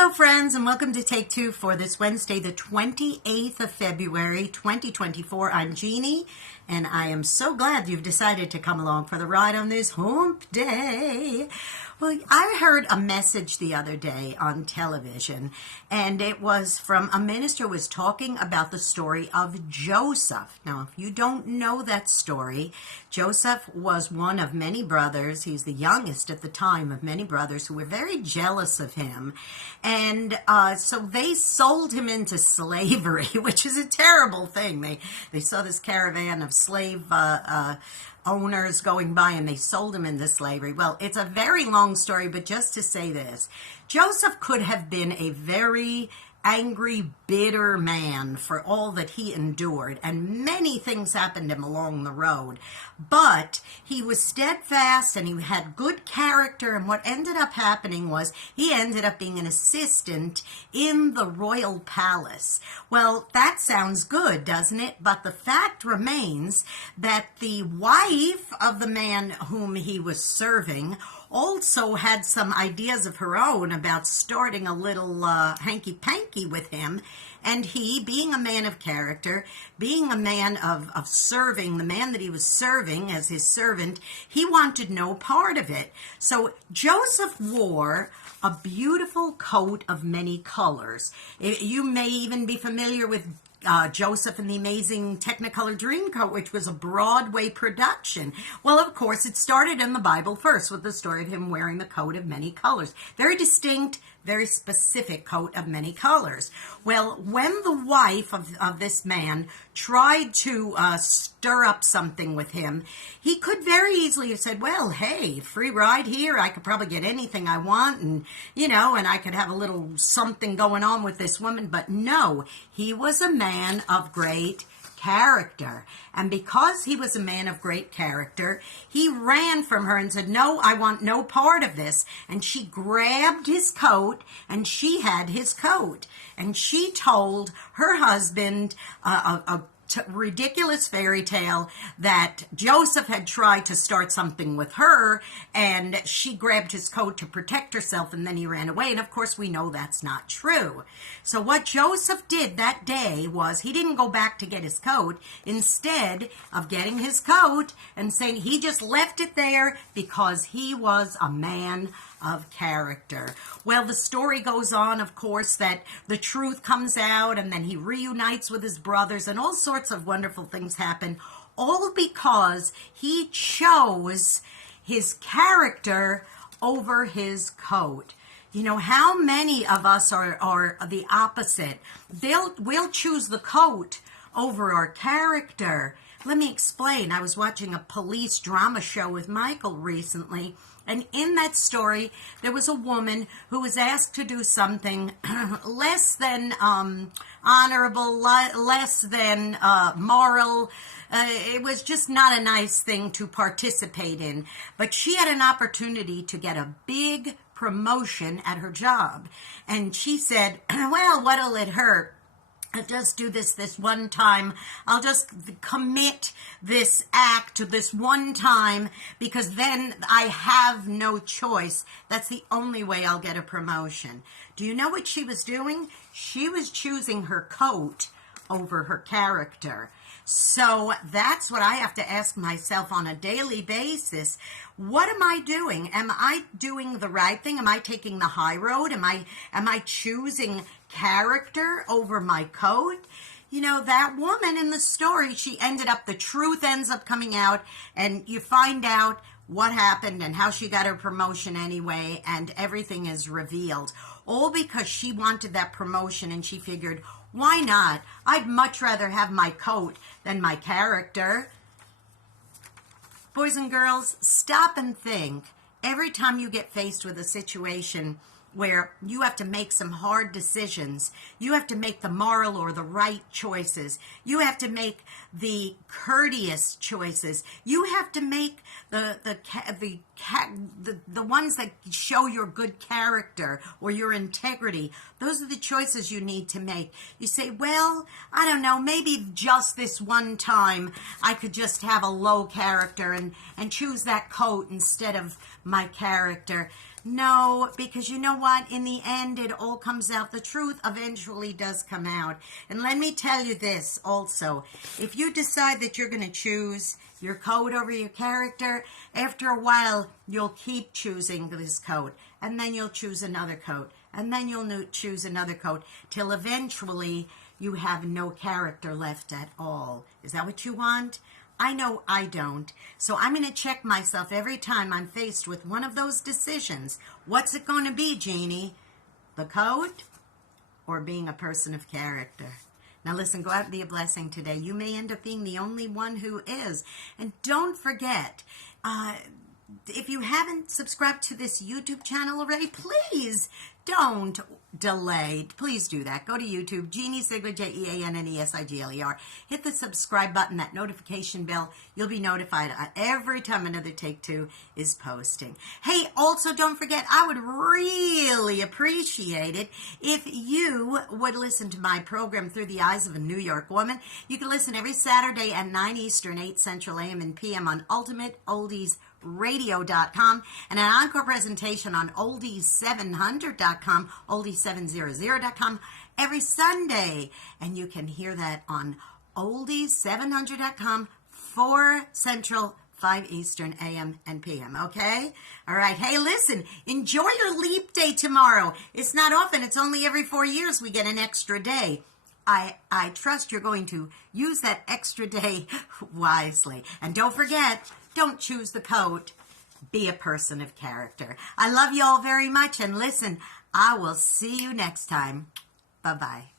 Hello friends, and welcome to Take Two for this Wednesday, the 28th of February, 2024. I'm Jeannie, and I am so glad you've decided to come along for the ride on this hump day. Well, I heard a message the other day on television, and it was from a minister who was talking about the story of Joseph. Now, if you don't know that story, Joseph was one of many brothers. He's the youngest at the time of many brothers who were very jealous of him. And so they sold him into slavery, which is a terrible thing. They saw this caravan of slave owners going by, and they sold him into slavery. Well, it's a very long story, but just to say this, Joseph could have been a very angry, bitter man for all that he endured, and many things happened to him along the road. But he was steadfast, and he had good character, and what ended up happening was he ended up being an assistant in the royal palace. Well, that sounds good, doesn't it? But the fact remains that the wife of the man whom he was serving also had some ideas of her own about starting a little hanky-panky with him. And he, being a man of character, being a man of serving, the man that he was serving as his servant, he wanted no part of it. So Joseph wore a beautiful coat of many colors. You may even be familiar with Joseph and the Amazing Technicolor Dreamcoat, which was a Broadway production. Well, of course, it started in the Bible first with the story of him wearing the coat of many colors. Very distinct, very specific coat of many colors. Well, when the wife of this man tried to stir up something with him, he could very easily have said, well, hey, free ride here. I could probably get anything I want, and, and I could have a little something going on with this woman. But no, he was a man of great character. And because he was a man of great character, he ran from her and said, no, I want no part of this. And she grabbed his coat, and she had his coat. And she told her husband a ridiculous fairy tale that Joseph had tried to start something with her, and she grabbed his coat to protect herself, and then he ran away. And of course we know that's not true. So what Joseph did that day was he didn't go back to get his coat. Instead of getting his coat and saying, he just left it there because he was a man of character. Well, the story goes on, of course, that the truth comes out, and then he reunites with his brothers, and all sorts of wonderful things happen, all because he chose his character over his coat. How many of us are the opposite? We'll choose the coat over our character. Let me explain. I was watching a police drama show with Michael recently, and in that story, there was a woman who was asked to do something less than honorable, less than moral. It was just not a nice thing to participate in. But she had an opportunity to get a big promotion at her job. And she said, well, what'll it hurt? I'll just do this one time. I'll just commit this act to this one time, because then I have no choice. That's the only way I'll get a promotion. Do you know what she was doing? She was choosing her coat over her character. So that's what I have to ask myself on a daily basis. What am I doing? Am I doing the right thing? Am I taking the high road? Am I choosing character over my coat? That woman in the story, the truth ends up coming out, and you find out what happened and how she got her promotion anyway, and everything is revealed. All because she wanted that promotion, and she figured, why not? I'd much rather have my coat than my character. Boys and girls, stop and think. Every time you get faced with a situation where you have to make some hard decisions, you have to make the moral or the right choices, you have to make the courteous choices, you have to make the ones that show your good character or your integrity. Those are the choices you need to make. You say, well, I don't know, maybe just this one time I could just have a low character and choose that coat instead of my character. No, because you know what? In the end, it all comes out. The truth eventually does come out. And let me tell you this also. If you decide that you're going to choose your coat over your character, after a while, you'll keep choosing this coat. And then you'll choose another coat. And then you'll choose another coat. Till eventually, you have no character left at all. Is that what you want? I know I don't. So I'm going to check myself every time I'm faced with one of those decisions. What's it going to be, Jeannie? The coat or being a person of character? Now listen, go out and be a blessing today. You may end up being the only one who is. And don't forget, if you haven't subscribed to this YouTube channel already, please don't delay. Please do that. Go to YouTube, Jeanne Sigler, Jeanne Hit the subscribe button, that notification bell. You'll be notified every time another Take Two is posting. Hey, also don't forget, I would really appreciate it if you would listen to my program Through the Eyes of a New York Woman. You can listen every Saturday at 9 Eastern, 8 Central AM and PM on UltimateOldiesRadio.com and an encore presentation on Oldies700.com, Oldies700.com every Sunday. And you can hear that on Oldies700.com, 4 Central, 5 Eastern AM and PM, okay? All right. Hey, listen, enjoy your leap day tomorrow. It's not often. It's only every 4 years we get an extra day. I trust you're going to use that extra day wisely. And don't forget, don't choose the coat. Be a person of character. I love you all very much. And listen, I will see you next time. Bye-bye.